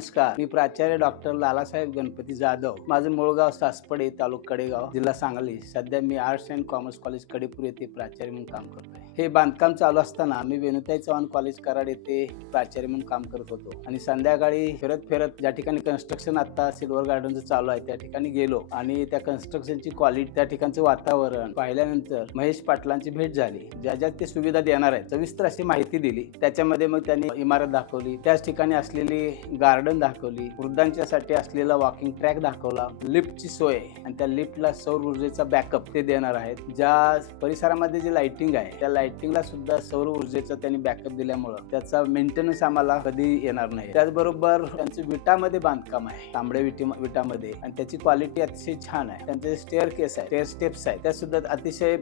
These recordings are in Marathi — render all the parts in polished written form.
नमस्कार, मी प्राचार्य डॉक्टर लालासाहेब गणपती जाधव. माझं मूळ गाव सासपडे, तालुका कडेगाव, जिल्हा सांगली. सध्या मी arts and commerce college Kadepur येथे प्राचार्य म्हणून काम करतोय. हे बांधकाम चालू असताना मी वेणुताई चव्हाण कॉलेज कराड येथे प्राचार्य म्हणून काम करत होतो आणि संध्याकाळी फिरत ज्या ठिकाणी कन्स्ट्रक्शन आता सिल्वर गार्डनचं चालू आहे त्या ठिकाणी गेलो आणि त्या कन्स्ट्रक्शनची क्वालिटी, त्या ठिकाणचं वातावरण पाहिल्यानंतर महेश पाटलांची भेट झाली. ज्या ते सुविधा देणार आहेत सविस्तर अशी माहिती दिली. त्याच्यामध्ये मग त्यांनी इमारत दाखवली, त्याच ठिकाणी असलेली गार्डन दाखवली, वृद्धांच्यासाठी असलेला वॉकिंग ट्रॅक दाखवला, लिफ्टची सोय आणि त्या लिफ्टला सौर ऊर्जेचा बॅकअप ते देणार आहेत. ज्या परिसरामध्ये जे लाइटिंग आहे त्या लाइटिंगला सुद्धा सौर ऊर्जेचा त्यांनी बॅकअप दिल्यामुळं त्याचा मेंटेनन्स आम्हाला कधी येणार नाही. त्याचबरोबर त्यांचं विटामध्ये बांधकाम आहे, तांबड्या विटामध्ये, आणि त्याची क्वालिटी अतिशय छान आहे. त्यांचे स्टेअर केस आहे, स्टेअर स्टेप्स आहे, त्या सुद्धा अतिशय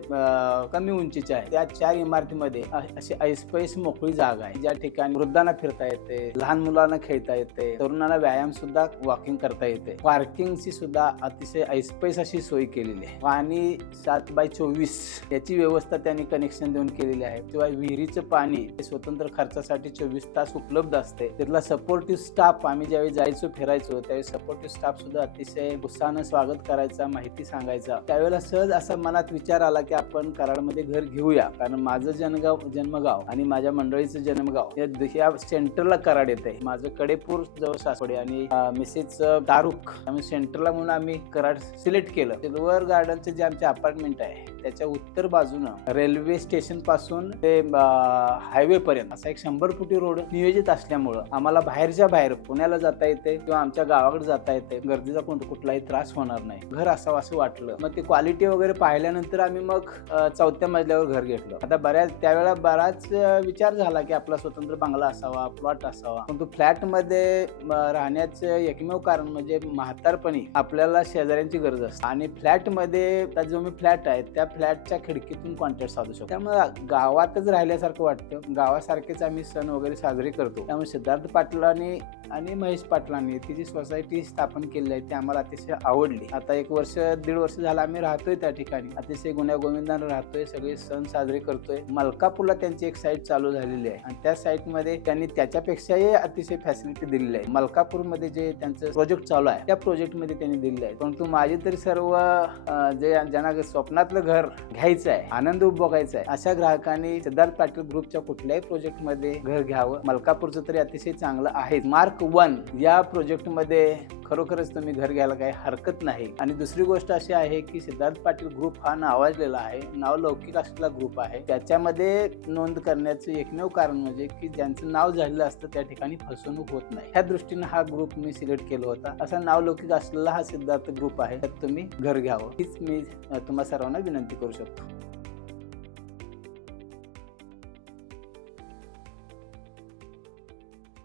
कमी उंचीच्या आहे. त्या 4 इमारतीमध्ये अशी ऐसपैस मोकळी जागा आहे ज्या ठिकाणी वृद्धांना फिरता येते, लहान मुलांना खेळता येते, तरुणांना व्यायाम सुद्धा वॉकिंग करता येते. पार्किंगची सुद्धा अतिशय ऐसपैस अशी सोय केलेली आहे. पाणी 7/24 याची व्यवस्था त्यांनी कनेक्शन देऊन केलेली आहे. शिवाय विहिरीचं पाणी स्वतंत्र खर्चासाठी 24 तास उपलब्ध असते. तिथला सपोर्टिव्ह स्टाफ, आम्ही ज्यावेळी जायचो फिरायचो त्यावेळी सपोर्टिव्ह स्टाफ सुद्धा अतिशय उत्साहानं स्वागत करायचा, माहिती सांगायचा. त्यावेळेला सहज असा मनात विचार आला की आपण कराडमध्ये घर घेऊया, कारण माझं जन्मगाव आणि माझ्या मंडळीचं जन्मगाव या सेंटरला कराड येते. माझं कडेपूर जवळ सासवडे आणि मिसेस तारुख, आम्ही सेंटरला म्हणून आम्ही कराड सिलेक्ट केलं. सिल्वर गार्डनचे जे आमचे अपार्टमेंट आहे त्याच्या उत्तर बाजूनं रेल्वे स्टेशन पासून ते हायवे पर्यंत असा एक 100 फुटी रोड नियोजित असल्यामुळं आम्हाला बाहेरच्या बाहेर पुण्याला जाता येते किंवा आमच्या गावाकडे जाता येते. गर्दीचा कुठलाही त्रास होणार नाही. घर असावं असं वाटलं. मग ती क्वालिटी वगैरे पाहिल्यानंतर आम्ही मग 4थ्या मजल्यावर घर घेतलं. आता त्यावेळेला बराच विचार झाला की आपला स्वतंत्र बंगला असावा, प्लॉट असावा, पण तो फ्लॅट मध्ये राहण्याचं एकमेव कारण म्हणजे म्हातारपणी आपल्याला शेजाऱ्यांची गरज असते आणि फ्लॅट मध्ये जो मी फ्लॅट आहे त्या फ्लॅटच्या खिडकीतून कॉन्टॅक्ट साधू शकतो. त्यामुळे गावातच राहिल्यासारखं वाटतं. गावासारखेच आम्ही सण वगैरे साजरे करतो. त्यामुळे सिद्धार्थ पाटलांनी आणि महेश पाटलांनी ती जी सोसायटी स्थापन केली आहे ती आम्हाला अतिशय आवडली. आता 1 वर्ष 1.5 वर्ष झाला आम्ही राहतोय त्या ठिकाणी. अतिशय गुण्यागोविंदाने राहतोय, सगळे सण साजरे करतोय. मलकापूरला त्यांची एक साईट चालू झालेली आहे आणि त्या साईट मध्ये त्यांनी त्याच्यापेक्षाही अतिशय फॅसिलिटी दिलेली आहे. मलकापूरमध्ये जे त्यांचं प्रोजेक्ट चालू आहे त्या प्रोजेक्ट मध्ये त्यांनी दिलेलं आहे. परंतु माझी तरी सर्व जे ज्यांना स्वप्नातलं घर घ्यायचं आहे, आनंद उपभोगायचा आहे, अशा ग्राहकांनी सिद्धार्थ पाटील ग्रुपच्या कुठल्याही प्रोजेक्ट मध्ये घर घ्यावं. मलकापूरचं तरी अतिशय चांगलं आहे. मार्क 1 या प्रोजेक्ट मध्ये खरोखरच तुम्ही घर घ्यायला काही हरकत नाही. आणि दुसरी गोष्ट अशी आहे की सिद्धार्थ पाटील ग्रुप हा नावाजलेला आहे, नावलौकिक असलेला ग्रुप आहे. त्याच्यामध्ये नोंद करण्याचं एकमेव कारण म्हणजे की ज्यांचं नाव झालेलं असतं त्या ठिकाणी फसवणूक होत नाही. ह्या दृष्टीने हा ग्रुप मी सिलेक्ट केला होता. असा नावलौकिक असलेला हा सिद्धार्थ ग्रुप आहे. त्यात तुम्ही घर घ्यावं हीच मी तुम्हा सर्वांना विनंती करू शकतो.